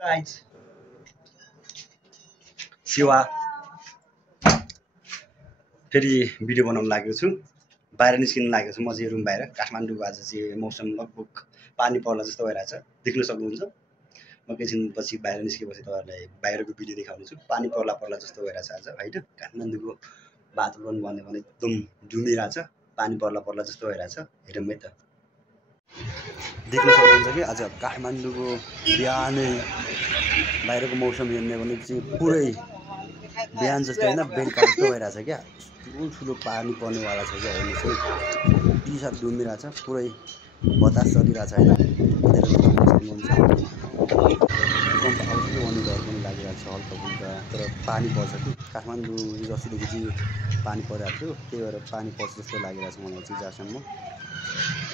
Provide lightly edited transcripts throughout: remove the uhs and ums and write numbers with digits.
Guys Shiva फेरि video बनाउन लागेको छु। बाहिर निस्किन लागेको छु। म चाहिँ रुम बाहिर। काठमाडौँको आज चाहिँ मौसम लगभग पानी पर्ला जस्तो भइरहेछ, देख्न सक्नुहुन्छ। म एकैछिनपछि बाहिर निस्केपछि तपाईँहरूलाई बाहिरको भिडियो देखाउनेछु। पानी पर्ला जस्तो भइरहेछ आज होइन। काठमाडौँको वातावरण भन्यो भने एकदम डुमिरहेछ, पानी पर्ला जस्तो भइरहेछ। हेरौँ है त, देख्न सक्नुहुन्छ कि आज काठमाडौँको बिहानै बाहिरको मौसम हेर्ने भने चाहिँ पुरै बिहान जस्तो होइन, बेलुका जस्तो भइरहेछ क्या। ठुलो पानी पर्नेवाला छ क्या। हेर्नुहोस् है, यति साह्रो डुमिरहेछ, पुरै बतास चलिरहेछ होइन। सक्नुहुन्छ भूकम्प आउँछ कि भन्ने डर पनि लागिरहेको छ हल्का फुल्का। तर पानी पर्छ कि काठमाडौँ हिजो अस्तिदेखि चाहिँ पानी परिरहेको थियो, त्यही भएर पानी पर्छ जस्तो लागिरहेछ मलाई चाहिँ। जहाँसम्म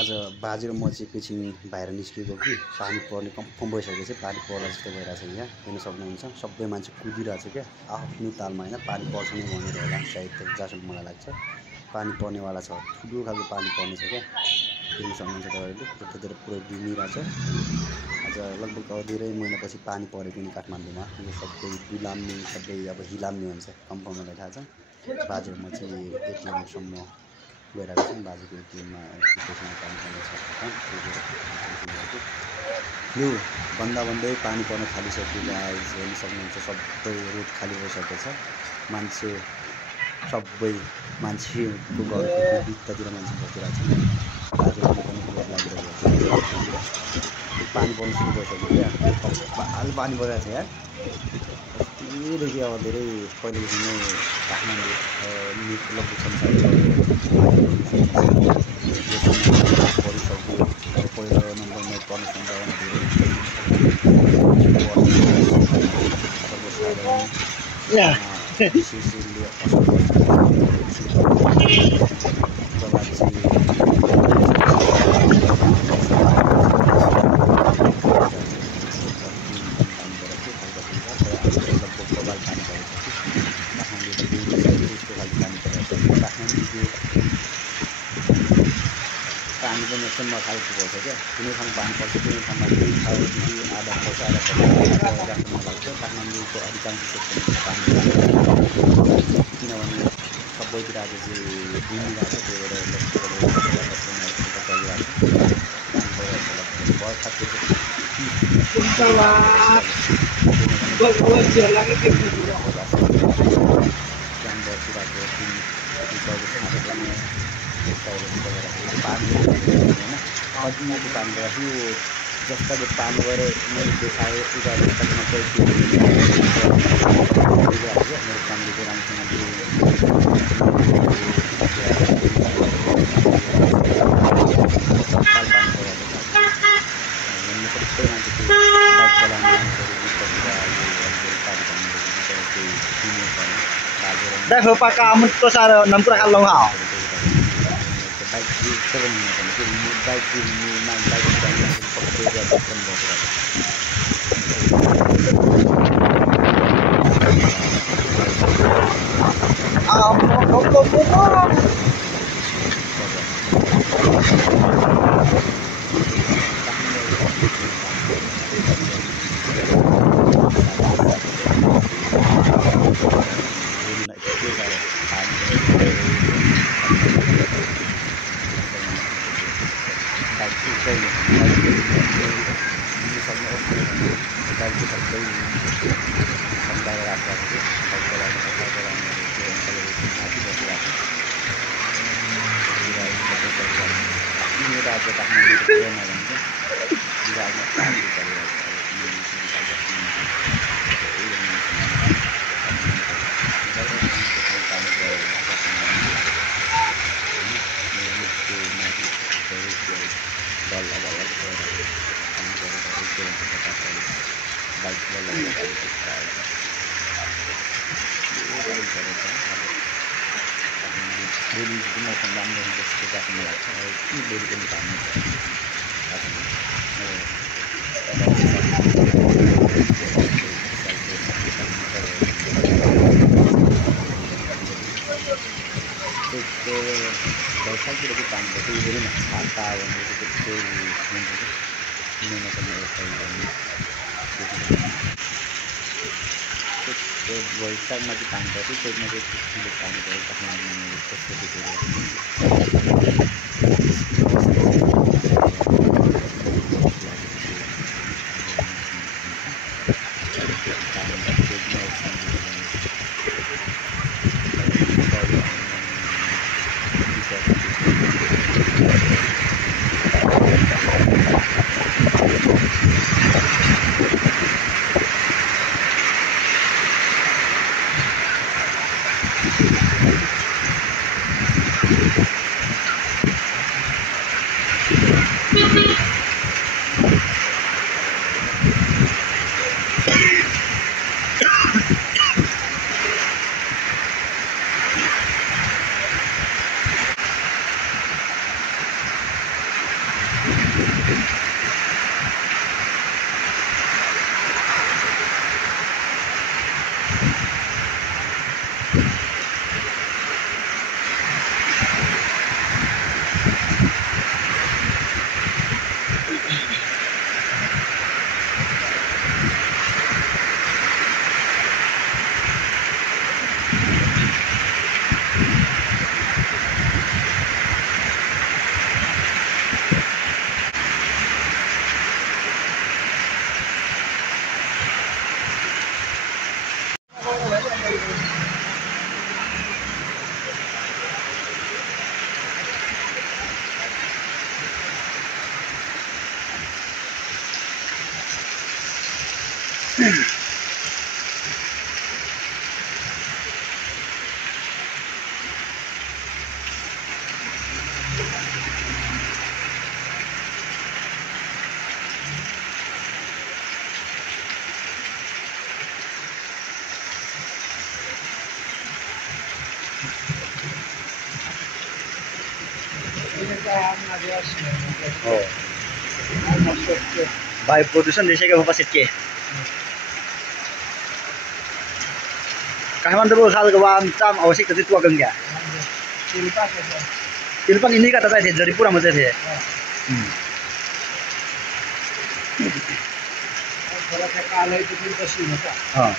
आज बाजे र म चाहिँ एकैछिन बाहिर निस्किएको कि पानी पर्ने कन्फर्म भइसकेको चाहिँ पानी पर्ला जस्तो भइरहेछ। यहाँ हेर्न सक्नुहुन्छ, सबै मान्छे कुदिरहेछ क्या आफ्नो तालमा होइन। पानी पर्छ नै भनेर होला सायद, जहाँसम्म मलाई लाग्छ पानी पर्नेवाला छ, ठुलो खालको पानी पर्ने छ क्या। हेर्न सक्नुहुन्छ तपाईँहरूले, यतातिर पुरै डुमिरहेछ। आज लगभग धेरै महिनापछि पानी परेको नि काठमाडौँमा। यो सबै डुलाम्ने, सबै अब हिलाम्ने हुन्छ कन्फर्म मलाई थाहा छ। बाजे म चाहिँ एटिएमसम्म गइरहेको छौँ। बाजेको एटिएममा पानी पर्ने छ। यो भन्दै पानी पर्न थालिसक्यो गाइस। हेर्न सक्नुहुन्छ, सबै रोड खाली भइसकेको छ। सबै मान्छेको घरको भित्तातिर मान्छे बसिरहेको छ। बाजेको पनि डर लागिरहेको छ। पानी पर्न सुरु भइसक्यो क्या, कपाल पानी परिरहेको छ यार। अस्तिदेखि अब धेरै पहिलेदेखि नै काठमाडौँ लगभग संसारको परिसक्यो। पहिलो नम्बरमा पर्ने सम्भावना धेरै पानी पनि एकदम नखालको पर्छ क्या। कुनै ठाउँ पानी पर्छ, कुनै ठाउँमा केही ठाउँदेखि आधा पर्छ, आधा पर्छ। जहाँसम्म लाग्छ काठमाडौँको अधिकांश क्षेत्रमा पानी पर्छ, किनभने सबैतिर आज चाहिँ डुमिरहेको छ। त्यही भएर पानी जस्ता पानी गएर मैले देखाएँ उनीहरू मेरो कामले चाहिँ राम्रोसँग Dahil pa ka amot ko sa nampura kalong ha. वैशाखमा चाहिँ पानी पर्छ, चैतमा चाहिँ ठुलो पानी पर्छ, वायु प्रदूषण दिइसकेको पछि के काठमाडौँको खालको वाम चाम आवश्यक चाहिँ तुवा Ganga तिलपा ini kata saya dari pura macam saya हाँ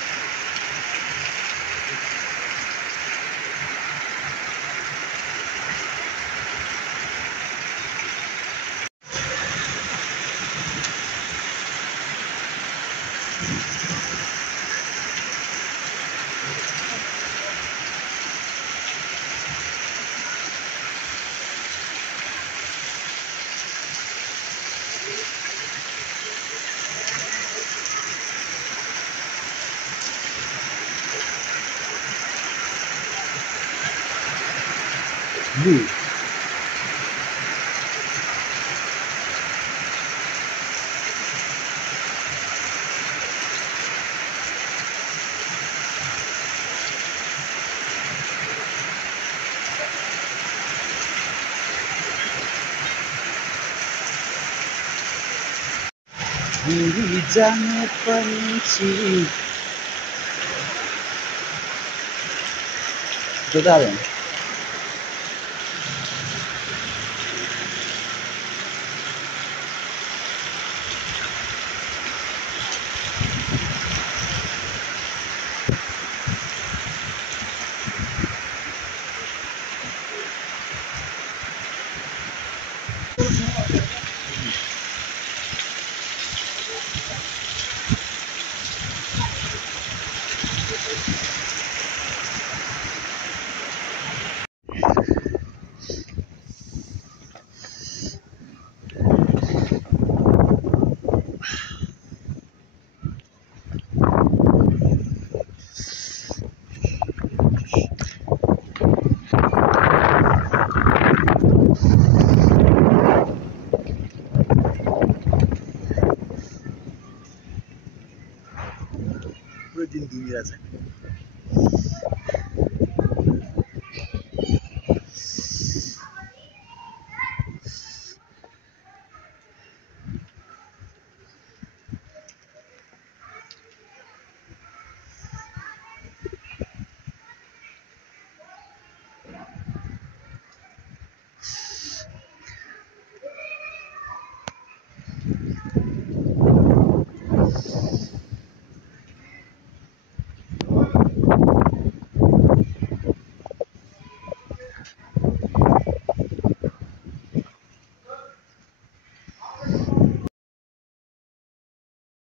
jangan benci. Sudah ya. दिन घुमिरहेछ।